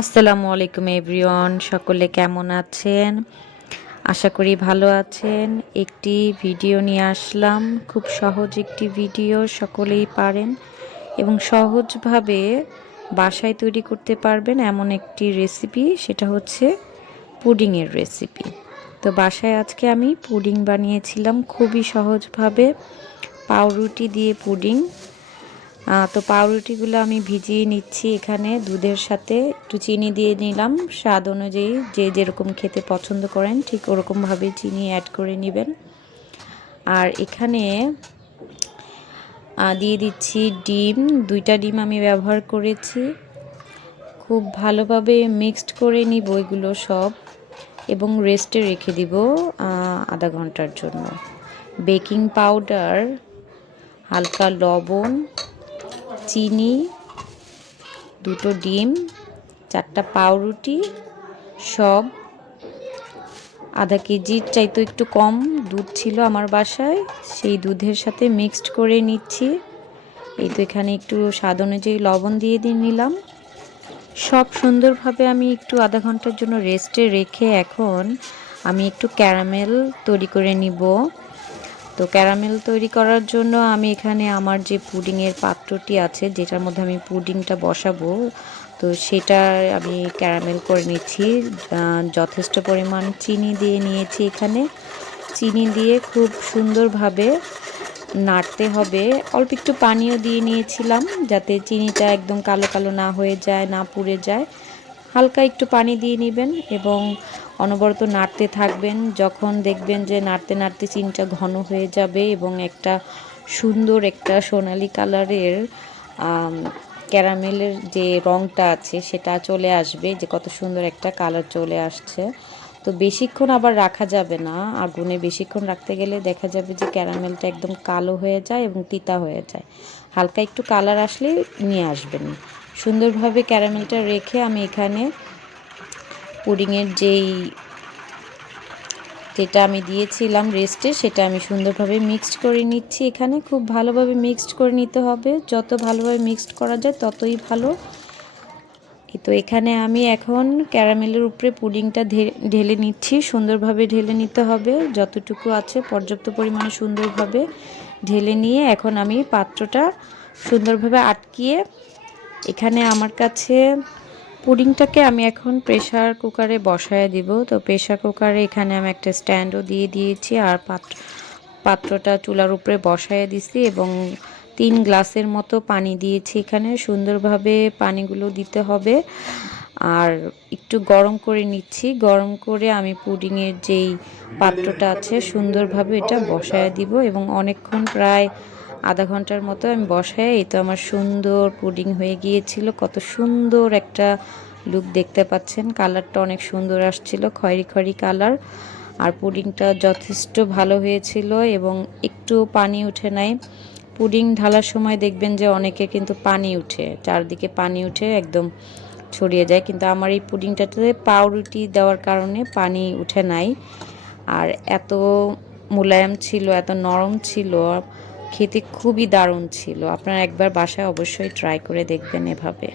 আসসালামু আলাইকুম এভরিওয়ান, সকলে কেমন আছেন? আশা করি ভালো আছেন। একটি ভিডিও নিয়ে আসলাম। খুব সহজ একটি ভিডিও, সকলেই পারেন এবং সহজভাবে বাসায় তৈরি করতে পারবেন এমন একটি রেসিপি সেটা হচ্ছে পুডিংয়ের রেসিপি তো বাসায় আজকে আমি পুডিং বানিয়েছিলাম। খুবই সহজভাবে পাউরুটি দিয়ে পুডিং তো পাউরুটিগুলো আমি ভিজিয়ে নিচ্ছি এখানে দুধের সাথে। একটু চিনি দিয়ে নিলাম। স্বাদ অনুযায়ী যে যেরকম খেতে পছন্দ করেন, ঠিক ওরকমভাবে চিনি অ্যাড করে নেবেন। আর এখানে দিয়ে দিচ্ছি ডিম। দুইটা ডিম আমি ব্যবহার করেছি। খুব ভালোভাবে মিক্সড করে নিব এগুলো সব এবং রেস্টে রেখে দিব আধা ঘণ্টার জন্য। বেকিং পাউডার হালকা লবণ চিনি, দুটো ডিম, চারটা পাউরুটি, সব। আধা কেজির চাইতো একটু কম দুধ ছিল আমার বাসায়, সেই দুধের সাথে মিক্সড করে নিচ্ছি। এই তো এখানে একটু স্বাদ অনুযায়ী লবণ দিয়ে দিয়ে নিলাম। সব সুন্দরভাবে আমি একটু আধা ঘণ্টার জন্য রেস্টে রেখে এখন আমি একটু ক্যারামেল তৈরি করে নিব। তো ক্যারামেল তৈরি করার জন্য আমি এখানে আমার যে পুডিংয়ের পাত্রটি আছে, যেটার মধ্যে আমি পুডিংটা বসাবো, তো সেটা আমি ক্যারামেল করে নিচ্ছি। যথেষ্ট পরিমাণ চিনি দিয়ে নিয়েছি এখানে। চিনি দিয়ে খুব সুন্দরভাবে নাড়তে হবে। অল্প একটু পানিও দিয়ে নিয়েছিলাম, যাতে চিনিটা একদম কালো কালো না হয়ে যায়, না পুড়ে যায়। হালকা একটু পানি দিয়ে নেবেন এবং অনবরত নাড়তে থাকবেন। যখন দেখবেন যে নাড়তে নাড়তে চিনিটা ঘন হয়ে যাবে এবং একটা সুন্দর একটা সোনালি কালারের ক্যারামেলের যে রঙটা আছে সেটা চলে আসবে, যে কত সুন্দর একটা কালার চলে আসছে। তো বেশিক্ষণ আবার রাখা যাবে না। আগুনে বেশিক্ষণ রাখতে গেলে দেখা যাবে যে ক্যারামেলটা একদম কালো হয়ে যায় এবং তিতা হয়ে যায়। হালকা একটু কালার আসলে নিয়ে আসবেন। সুন্দরভাবে ক্যারামেলটা রেখে আমি এখানে পুডিংয়ের যেই যেটা আমি দিয়েছিলাম রেস্টে, সেটা আমি সুন্দরভাবে মিক্সড করে নিচ্ছি। এখানে খুব ভালোভাবে মিক্সড করে নিতে হবে। যত ভালোভাবে মিক্সড করা যায়, ততই ভালো। তো এখানে আমি এখন ক্যারামেলের উপরে পুডিংটা ঢেলে নিচ্ছি। সুন্দরভাবে ঢেলে নিতে হবে। যতটুকু আছে পর্যাপ্ত পরিমাণে সুন্দরভাবে ঢেলে নিয়ে এখন আমি পাত্রটা সুন্দরভাবে আটকিয়ে এখানে আমার কাছে পুডিংটাকে আমি এখন প্রেশার কুকারে বসায় দিব। তো প্রেসার কুকারে এখানে আমি একটা স্ট্যান্ডও দিয়ে দিয়েছি আর পাত্র, পাত্রটা চুলার উপরে বসায় দিছি এবং তিন গ্লাসের মতো পানি দিয়েছি এখানে। সুন্দরভাবে পানিগুলো দিতে হবে। আর একটু গরম করে নিচ্ছি। গরম করে আমি পুডিংয়ের যেই পাত্রটা আছে, সুন্দরভাবে এটা বসায় দিব এবং অনেকক্ষণ প্রায় আধা ঘণ্টার মতো আমি বসাই। এই তো আমার সুন্দর পুডিং হয়ে গিয়েছিল। কত সুন্দর একটা লুক দেখতে পাচ্ছেন। কালারটা অনেক সুন্দর আসছিল, খয়রি খয়রি কালার। আর পুডিংটা যথেষ্ট ভালো হয়েছিল এবং একটু পানি উঠে নাই। পুডিং ঢালার সময় দেখবেন যে অনেকে কিন্তু পানি উঠে, চারদিকে পানি উঠে একদম ছড়িয়ে যায়। কিন্তু আমার এই পুডিংটাতে পাউরুটি দেওয়ার কারণে পানি উঠে নাই। আর এত মোলায়েম ছিল, এত নরম ছিল খেতে খুবই দারুণ ছিল। আপনারা একবার বাসায় অবশ্যই ট্রাই করে দেখবেন এভাবে।